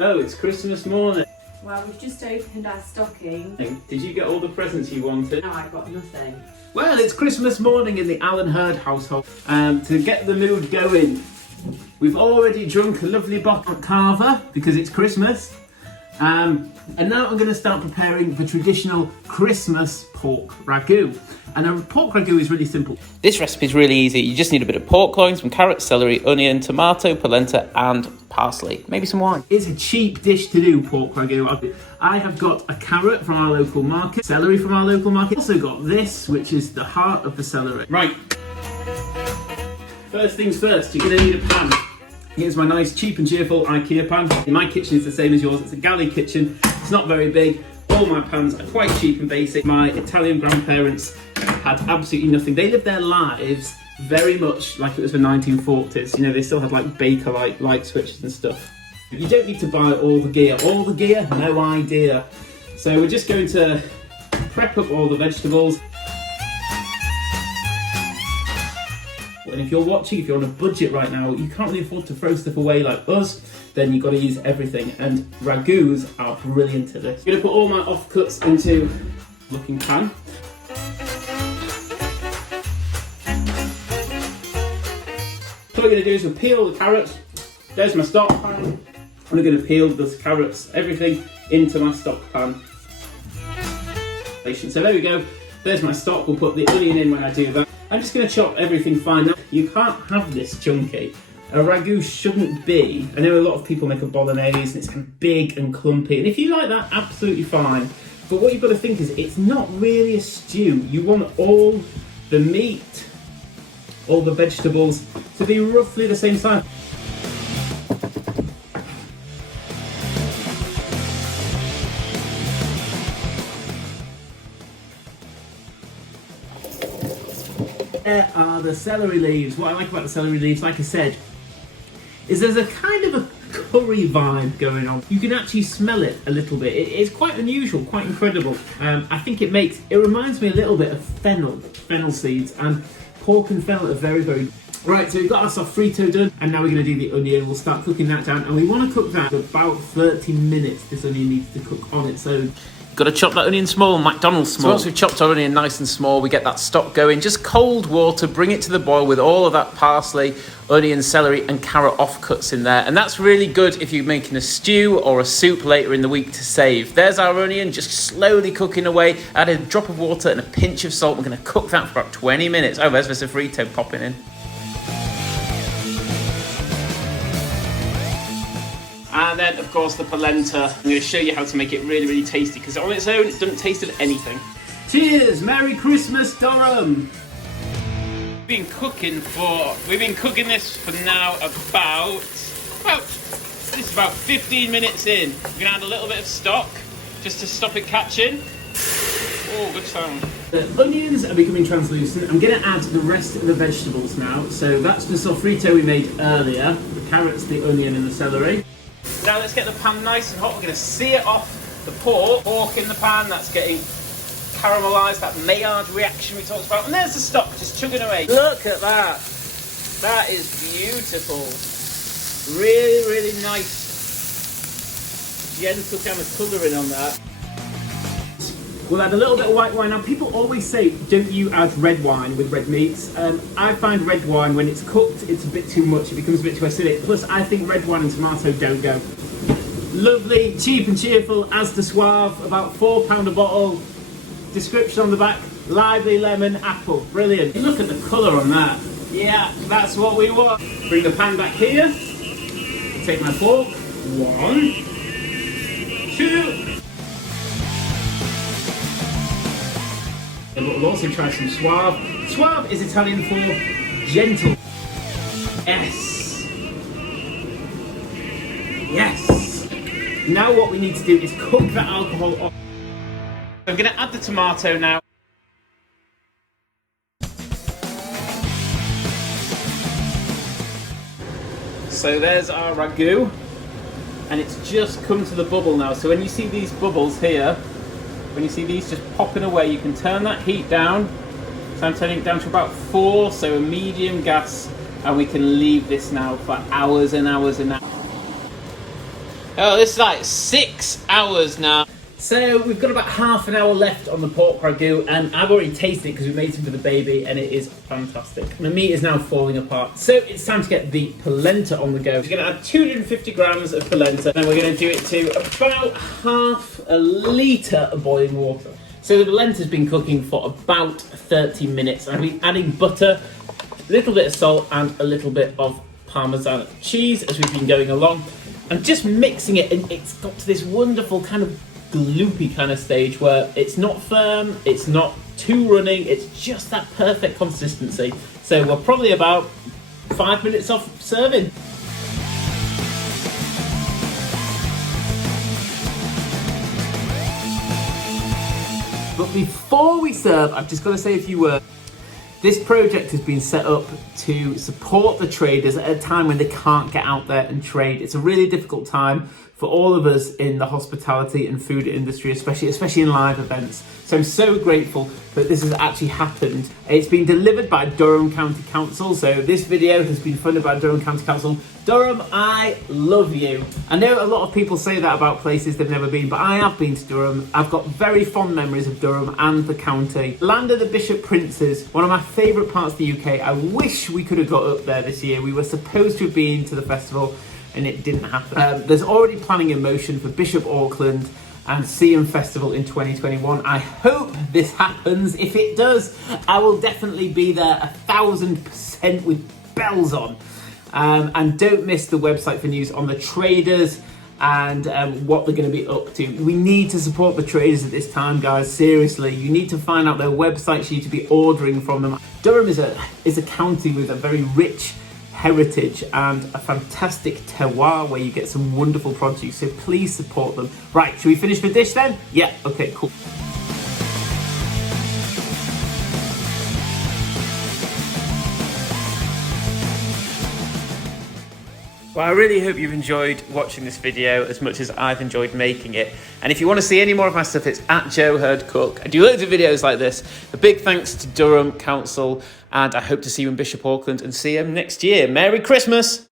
Oh, it's Christmas morning. Well, we've just opened our stocking. Did you get all the presents you wanted? No, I got nothing. Well, it's Christmas morning in the Hurd household. To get the mood going, we've already drunk a lovely bottle of Carver because it's Christmas. And now I'm going to start preparing the traditional Christmas pork ragu. And a pork ragu is really simple. This recipe is really easy. You just need a bit of pork loin, some carrots, celery, onion, tomato, polenta and parsley. Maybe some wine. It's a cheap dish to do, pork ragu. I have got a carrot from our local market, celery from our local market. Also got this, which is the heart of the celery. Right. First things first, you're going to need a pan. Here's my nice, cheap and cheerful IKEA pan. In my kitchen is the same as yours. It's a galley kitchen. It's not very big. All my pans are quite cheap and basic. My Italian grandparents had absolutely nothing. They lived their lives very much like it was the 1940s. You know, they still had like baker light switches and stuff. You don't need to buy all the gear. All the gear? No idea. So we're just going to prep up all the vegetables. And if you're watching, if you're on a budget right now, you can't really afford to throw stuff away like us, then you've got to use everything. And ragus are brilliant at this. I'm going to put all my offcuts into a looking pan. So what we're going to do is we'll peel the carrots. There's my stock pan. I'm going to peel the carrots, everything into my stock pan. So there we go. There's my stock. We'll put the onion in when I do that. I'm just going to chop everything fine. Now, you can't have this chunky. A ragu shouldn't be. I know a lot of people make a bolognese and it's kind of big and clumpy. And if you like that, absolutely fine. But what you've got to think is it's not really a stew. You want all the meat, all the vegetables to be roughly the same size. There are the celery leaves. What I like about the celery leaves, like I said, is there's a kind of a curry vibe going on. You can actually smell it a little bit. It's quite unusual, quite incredible. I think it reminds me a little bit of fennel seeds, and pork and fennel are very, very good. Right, so we've got our sofrito done, and now we're going to do the onion. We'll start cooking that down, and we want to cook that for about 30 minutes. This onion needs to cook on its own. Got to chop that onion small, McDonald's small. So once we've chopped our onion nice and small, we get that stock going. Just cold water, bring it to the boil with all of that parsley, onion, celery and carrot offcuts in there. And that's really good if you're making a stew or a soup later in the week to save. There's our onion, just slowly cooking away. Add a drop of water and a pinch of salt. We're going to cook that for about 20 minutes. Oh, there's the sofrito popping in. And then, of course, the polenta. I'm going to show you how to make it really, really tasty, because on its own, it doesn't taste of anything. Cheers! Merry Christmas, Durham! We've been cooking this for now this is about 15 minutes in. We're going to add a little bit of stock, just to stop it catching. Oh, good sound. The onions are becoming translucent. I'm going to add the rest of the vegetables now. So that's the sofrito we made earlier, the carrots, the onion and the celery. Now let's get the pan nice and hot. We're going to sear off the pork in the pan. That's getting caramelised, that Maillard reaction we talked about. And there's the stock just chugging away. Look at that. That is beautiful. Really, really nice, gentle kind of colouring on that. We'll add a little bit of white wine. Now people always say, don't you add red wine with red meats? I find red wine, when it's cooked, it's a bit too much. It becomes a bit too acidic. Plus, I think red wine and tomato don't go. Lovely, cheap and cheerful, as the Suave, about £4 a bottle. Description on the back, lively lemon apple. Brilliant. Look at the colour on that. Yeah, that's what we want. Bring the pan back here. Take my pork. 1, 2. We'll also try some Suave. Suave is Italian for gentle. Yes. Yes. Now what we need to do is cook that alcohol off. I'm going to add the tomato now. So there's our ragu. And it's just come to the bubble now. So when you see these bubbles here, when you see these just popping away, you can turn that heat down. So I'm turning it down to about 4, so a medium gas, and we can leave this now for hours and hours and hours. Oh, this is like 6 hours now. So we've got about half an hour left on the pork ragu, and I've already tasted it because we made some for the baby, and it is fantastic. The meat is now falling apart. So it's time to get the polenta on the go. We're going to add 250 grams of polenta, and we're going to do it to about half a litre of boiling water. So the polenta's been cooking for about 30 minutes. I've been adding butter, a little bit of salt, and a little bit of Parmesan cheese as we've been going along. And just mixing it, and it's got to this wonderful kind of gloopy kind of stage where it's not firm, it's not too running, it's just that perfect consistency. So we're probably about 5 minutes off serving. But before we serve, I've just got to say a few words. This project has been set up to support the traders at a time when they can't get out there and trade. It's a really difficult time for all of us in the hospitality and food industry, especially in live events. So I'm so grateful that this has actually happened. It's been delivered by Durham County Council. So this video has been funded by Durham County Council. Durham, I love you. I know a lot of people say that about places they've never been, but I have been to Durham. I've got very fond memories of Durham and the county. Land of the Bishop Princes, one of my favourite parts of the UK. I wish we could have got up there this year. We were supposed to have been to the festival, and it didn't happen. There's already planning in motion for Bishop Auckland and Seaham Festival in 2021. I hope this happens. If it does, I will definitely be there 1000% with bells on. And don't miss the website for news on the traders and what they're going to be up to. We need to support the traders at this time, guys. Seriously, you need to find out their websites. You need to be ordering from them. Durham is a county with a very rich heritage and a fantastic terroir where you get some wonderful produce, so please support them. Right, should we finish the dish then? Yeah, okay, cool. Well, I really hope you've enjoyed watching this video as much as I've enjoyed making it. And if you want to see any more of my stuff, it's at Joe Hurd Cook. I do loads of videos like this. A big thanks to Durham Council, and I hope to see you in Bishop Auckland and see you next year. Merry Christmas!